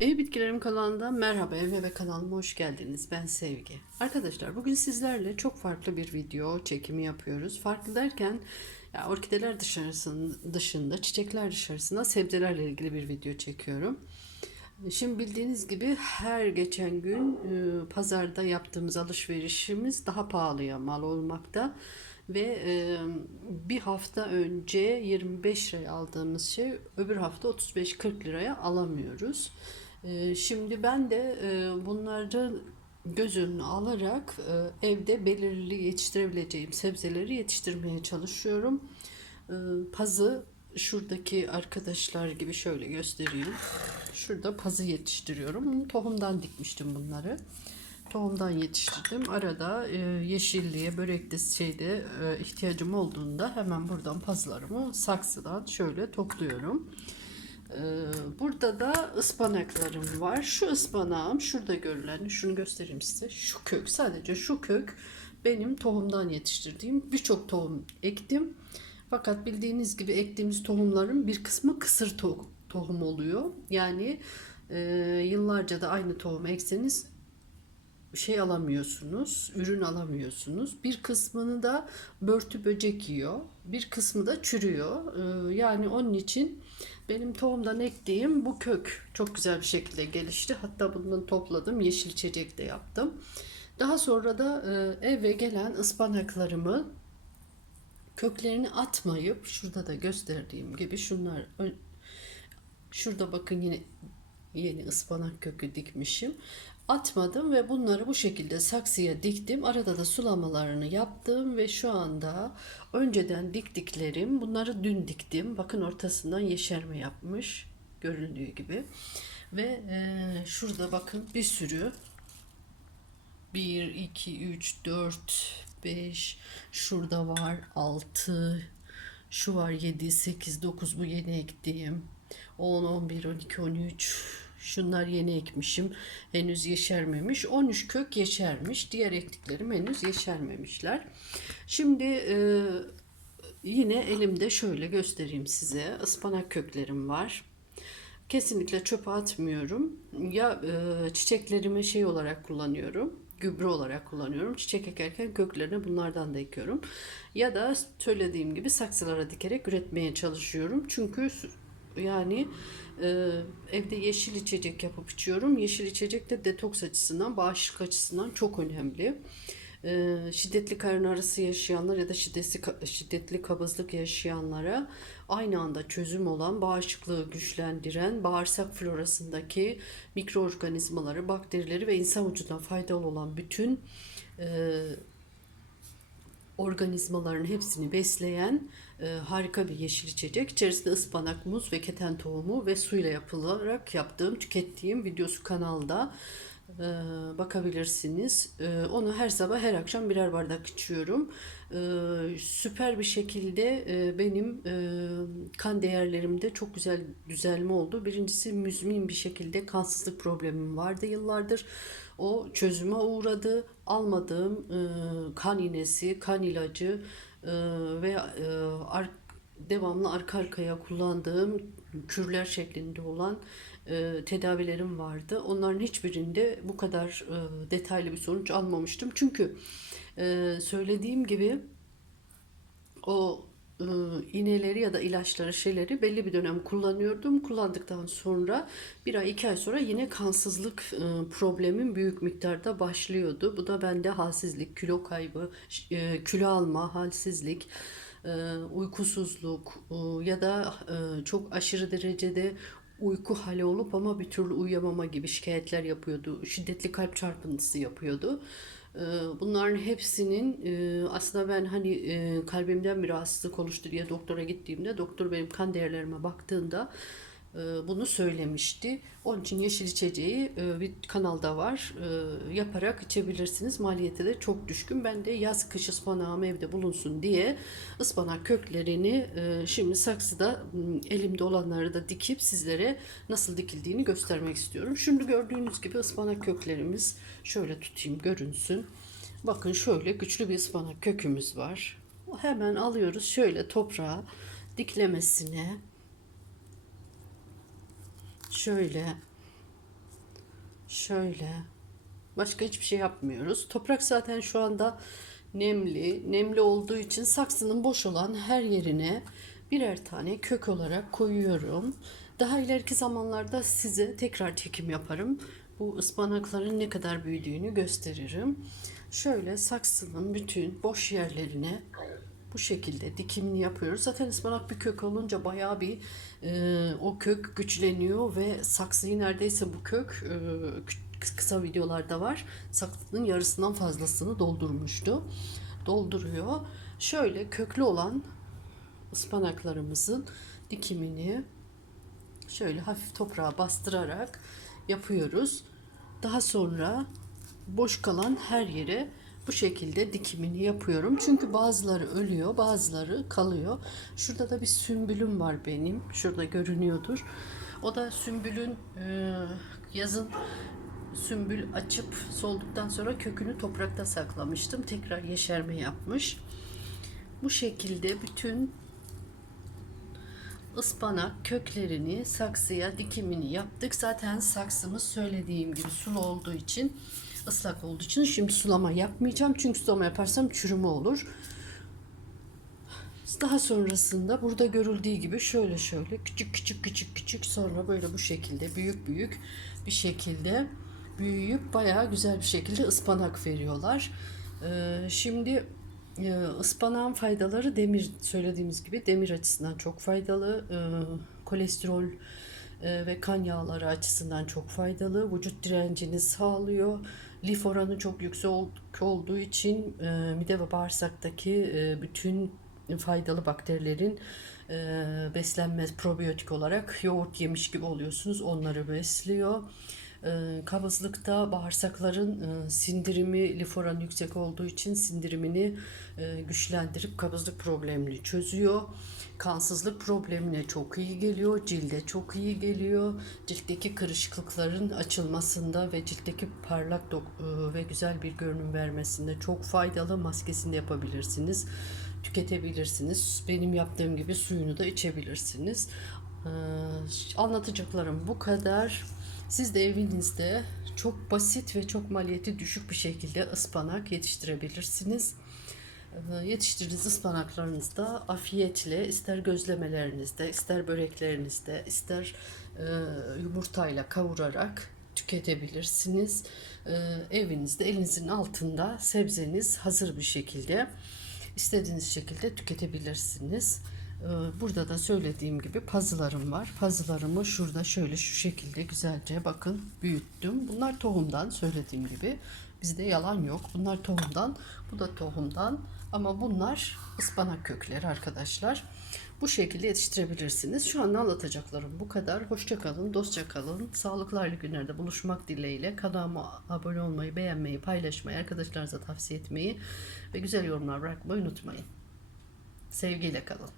Ev Bitkilerim kanalından merhaba Ev ve kanalıma hoş geldiniz. Ben Sevgi. Arkadaşlar bugün sizlerle çok farklı bir video çekimi yapıyoruz. Farklı derken ya orkideler dışında, çiçekler dışarısında sebzelerle ilgili bir video çekiyorum. Şimdi bildiğiniz gibi her geçen gün e, pazarda yaptığımız alışverişimiz daha pahalıya mal olmakta ve e, bir hafta önce 25 liraya aldığımız şey öbür hafta 35-40 liraya alamıyoruz. E, şimdi ben de e, bunları göz önüne alarak e, evde belirli yetiştirebileceğim sebzeleri yetiştirmeye çalışıyorum. E, pazı şuradaki arkadaşlar gibi şöyle göstereyim. Şurada pazı yetiştiriyorum. Tohumdan dikmiştim bunları. Tohumdan yetiştirdim. Arada e, yeşilliğe, börekte şeyde ihtiyacım olduğunda hemen buradan pazılarımı saksıdan şöyle topluyorum. E, burada da ıspanaklarım var. Şu ıspanağım şurada görülen, şunu göstereyim size. Şu kök, sadece şu kök benim tohumdan yetiştirdiğim birçok tohum ektim. Fakat bildiğiniz gibi ektiğimiz tohumların bir kısmı kısır to- tohum oluyor. Yani e, yıllarca da aynı tohum ekseniz şey alamıyorsunuz, ürün alamıyorsunuz. Bir kısmını da börtü böcek yiyor, bir kısmı da çürüyor. Ee, Yani onun için benim tohumdan ektiğim bu kök çok güzel bir şekilde gelişti. Hatta bundan topladım, yeşil içecek de yaptım. Daha sonra da e, eve gelen ıspanaklarımı köklerini atmayıp şurada da gösterdiğim gibi şunlar şurada bakın yine yeni ıspanak kökü dikmişim. Atmadım ve bunları bu şekilde saksıya diktim. Arada da sulamalarını yaptım ve şu anda önceden diktiklerim bunları dün diktim. Bakın ortasından yeşerme yapmış göründüğü gibi. Ve e, şurada bakın bir sürü 1, 2, 3, 4, 5, şurada var 6, şu var 7, 8, 9 bu yeni ektiğim. 10, 11, 12, 13, şunlar yeni ekmişim. Henüz yeşermemiş. 13 kök yeşermiş. Diğer ektiklerim henüz yeşermemişler. Şimdi e, yine elimde şöyle göstereyim size. Ispanak köklerim var. Kesinlikle çöpe atmıyorum. Ya e, çiçeklerimi şey olarak kullanıyorum. Gübre olarak kullanıyorum. Çiçek ekerken köklerini bunlardan da ekiyorum. Ya da söylediğim gibi saksılara dikerek üretmeye çalışıyorum. Çünkü yani e, evde yeşil içecek yapıp içiyorum. Yeşil içecek de detoks açısından, bağışıklık açısından çok önemli. E, şiddetli karın ağrısı yaşayanlar ya da şiddetli, şiddetli kabızlık yaşayanlara aynı anda çözüm olan, bağışıklığı güçlendiren, bağırsak florasındaki mikroorganizmaları, bakterileri ve insan vücuduna faydalı olan bütün e, organizmaların hepsini besleyen e, harika bir yeşil içecek. İçerisinde ıspanak, muz ve keten tohumu ve suyla yapılarak yaptığım, tükettiğim videosu kanalda e, bakabilirsiniz. E, onu her sabah her akşam birer bardak içiyorum. E, süper bir şekilde e, benim e, kan değerlerimde çok güzel düzelme oldu. Birincisi müzmin bir şekilde kansızlık problemim vardı yıllardır. O çözüme uğradı. Almadığım kan iğnesi, kan ilacı ve e, devamlı arka arkaya kullandığım kürler şeklinde olan e, tedavilerim vardı. Onların hiçbirinde bu kadar e, detaylı bir sonuç almamıştım. Çünkü e, söylediğim gibi o iğneleri ya da ilaçları şeyleri belli bir dönem kullanıyordum. Kullandıktan sonra bir ay iki ay sonra yine kansızlık e, problemim büyük miktarda başlıyordu. Bu da bende halsizlik, kilo kaybı, e, kilo alma, halsizlik, e, uykusuzluk e, ya da e, çok aşırı derecede uyku hali olup ama bir türlü uyuyamama gibi şikayetler yapıyordu. Şiddetli kalp çarpıntısı yapıyordu. Ee, Bunların hepsinin e, aslında ben hani e, kalbimden bir rahatsızlık oluştu doktora gittiğimde doktor benim kan değerlerime baktığında bunu söylemişti. Onun için yeşil içeceği e, bir kanalda var. E, Yaparak içebilirsiniz. Maliyeti de çok düşkün. Ben de yaz kış ıspanağım evde bulunsun diye ıspanak köklerini e, şimdi saksıda elimde olanları da dikip sizlere nasıl dikildiğini göstermek istiyorum. Şimdi gördüğünüz gibi ıspanak köklerimiz şöyle tutayım görünsün. Bakın şöyle güçlü bir ıspanak kökümüz var. Hemen alıyoruz şöyle toprağa diklemesine şöyle Şöyle. Başka hiçbir şey yapmıyoruz. Toprak zaten şu anda nemli. Nemli olduğu için saksının boş olan her yerine birer tane kök olarak koyuyorum. Daha ileriki zamanlarda size tekrar çekim yaparım. Bu ıspanakların ne kadar büyüdüğünü gösteririm. Şöyle saksının bütün boş yerlerine bu şekilde dikimini yapıyoruz. Zaten ıspanak bir kök olunca bayağı bir e, o kök güçleniyor ve saksıyı neredeyse bu kök e, kı- kısa videolarda var. Saksının yarısından fazlasını doldurmuştu. Dolduruyor. Şöyle köklü olan ıspanaklarımızın dikimini şöyle hafif toprağa bastırarak yapıyoruz. Daha sonra boş kalan her yere bu şekilde dikimini yapıyorum. Çünkü bazıları ölüyor, bazıları kalıyor. Şurada da bir sümbülüm var benim. Şurada görünüyordur. O da sümbülün e, yazın sümbül açıp solduktan sonra kökünü toprakta saklamıştım. Tekrar yeşerme yapmış. Bu şekilde bütün ıspanak köklerini saksıya dikimini yaptık. Zaten saksımız söylediğim gibi sulu olduğu için ıslak olduğu için şimdi sulama yapmayacağım. Çünkü sulama yaparsam çürüme olur. Daha sonrasında burada görüldüğü gibi şöyle şöyle küçük küçük küçük küçük sonra böyle bu şekilde büyük büyük bir şekilde büyüyüp bayağı güzel bir şekilde ıspanak veriyorlar. Ee, şimdi e, ıspanağın faydaları demir söylediğimiz gibi demir açısından çok faydalı. Ee, kolesterol e, ve kan yağları açısından çok faydalı. Vücut direncini sağlıyor. Lif oranı çok yüksek ol- olduğu için e, mide ve bağırsaktaki e, bütün faydalı bakterilerin e, beslenmez probiyotik olarak yoğurt yemiş gibi oluyorsunuz. Onları besliyor. E, kabızlıkta bağırsakların e, sindirimi lif oranı yüksek olduğu için sindirimini e, güçlendirip kabızlık problemini çözüyor. Kansızlık problemine çok iyi geliyor. Cilde çok iyi geliyor. Ciltteki kırışıklıkların açılmasında ve ciltteki parlak dok- e, ve güzel bir görünüm vermesinde çok faydalı. Maskesini de yapabilirsiniz. Tüketebilirsiniz. Benim yaptığım gibi suyunu da içebilirsiniz. Ee, anlatacaklarım bu kadar. Siz de evinizde çok basit ve çok maliyeti düşük bir şekilde ıspanak yetiştirebilirsiniz. Ee, Yetiştirdiğiniz ıspanaklarınızda afiyetle ister gözlemelerinizde, ister böreklerinizde, ister e, yumurtayla kavurarak tüketebilirsiniz. Ee, evinizde elinizin altında sebzeniz hazır bir şekilde istediğiniz şekilde tüketebilirsiniz. Ee, Burada da söylediğim gibi pazılarım var. Pazılarımı şurada şöyle şu şekilde güzelce bakın büyüttüm. Bunlar tohumdan söylediğim gibi. Bizde yalan yok. Bunlar tohumdan. Bu da tohumdan. Ama bunlar ıspanak kökleri arkadaşlar. Bu şekilde yetiştirebilirsiniz. Şu an anlatacaklarım bu kadar. Hoşça kalın, dostça kalın. Sağlıklı hayırlı günlerde buluşmak dileğiyle. Kanalıma abone olmayı, beğenmeyi, paylaşmayı, arkadaşlarınıza tavsiye etmeyi ve güzel yorumlar bırakmayı unutmayın. Sevgiyle kalın.